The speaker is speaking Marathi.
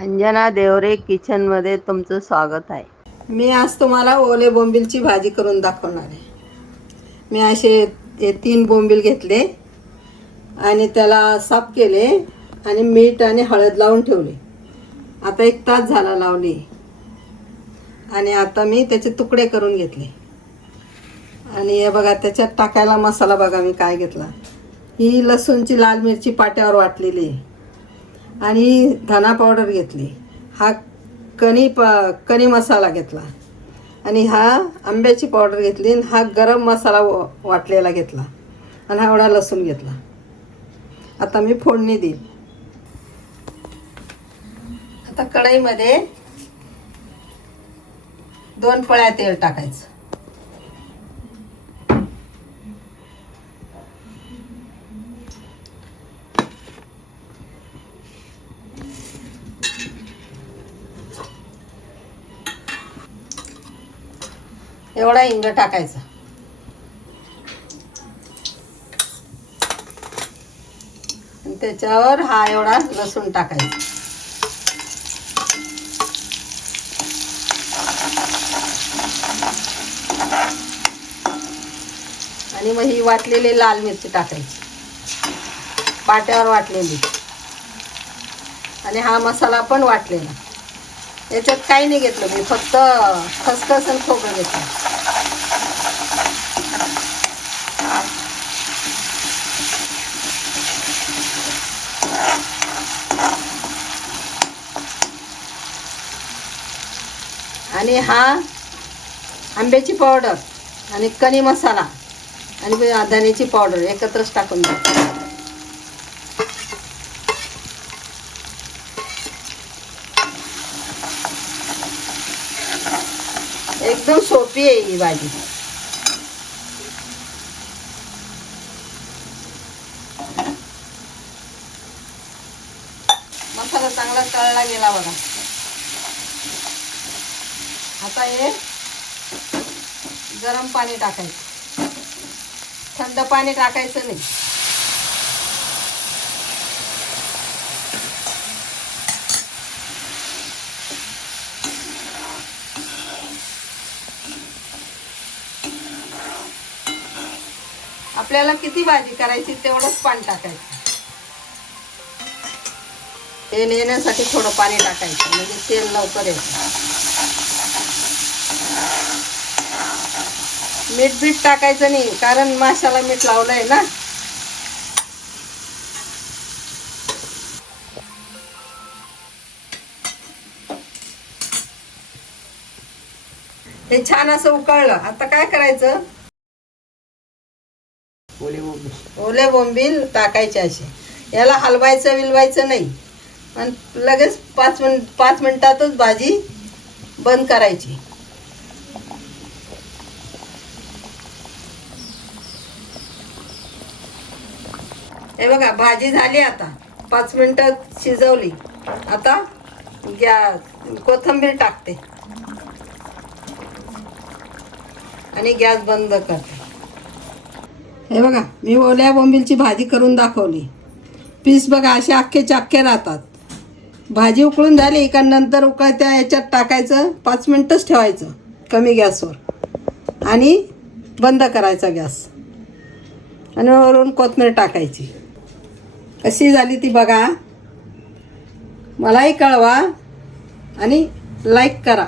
अंजना देवरे किचनमध्ये तुमचं स्वागत आहे. मी आज तुम्हाला ओले बोंबिलची भाजी करून दाखवणार आहे. मी असे हे तीन बोंबील घेतले आणि त्याला साफ केले आणि मीठ आणि हळद लावून ठेवले. आता एक तास झाला लावली आणि आता मी त्याचे तुकडे करून घेतले. आणि हे बघा त्याच्यात टाकायला मसाला बघा मी काय घेतला. ही लसूणची लाल मिरची पाट्यावर वाटलेली. आहे आणि धना पावडर घेतली. हा कणी प कणी मसाला घेतला. आणि हा आंब्याची पावडर घेतली आणि हा गरम मसाला व- वाटलेला घेतला. आणि हा एवढा लसूण घेतला. आता मी फोडणी देईल आता कढईमध्ये दोन पळ्या तेल टाकायचं. एवढा हिंग टाकायचा. आणि त्याच्यावर हा एवढा लसूण टाकायचा. आणि मग ही वाटलेली लाल मिरची टाकायची. पाट्यावर वाटलेली. आणि हा मसाला पण वाटलेला. याच्यात काही नाही घेतलं मी फक्त खसखस आणि खोबरं घेतलं. आणि हा आंब्याची पावडर आणि कणी मसाला आणि धण्याची पावडर एकत्रच टाकून द्या. एकदम सोपी आहे ही भाजी. मसाला चांगला तळला गेला बघा. आता हे गरम पाणी टाकायचं. थंड पाणी टाकायचं नाही. आपल्याला किती भाजी करायची तेवढंच पाणी टाकायचं. तेल येण्यासाठी थोडं पाणी टाकायचं म्हणजे तेल लवकर येतं. मीठ बीठ टाकायचं नाही कारण माशाला मीठ लावलंय ना. हे छान असं उकळलं. आता काय करायचं? ओले बोंबील टाकायचे असे. याला हलवायचं विलवायचं नाही. पण लगेच पाच मिन पाच मिनिटातच भाजी बंद करायची. हे बघा भाजी झाली आता. पाच मिनटं शिजवली. आता गॅ कोथिंबीर टाकते. आणि गॅस बंद करते. हे बघा मी ओल्या बोंबीलची भाजी करून दाखवली. पीस बघा असे अख्खे अख्खे राहतात. भाजी उकळून झाली का नंतर उकळत्या याच्यात टाकायचं पाच मिनटंच ठेवायचं कमी गॅसवर. आणि बंद करायचा गॅस. आणि वरून कोथमीर टाकायची. कशी झाली ती बघा. मलाही कळवा आणि लाईक करा.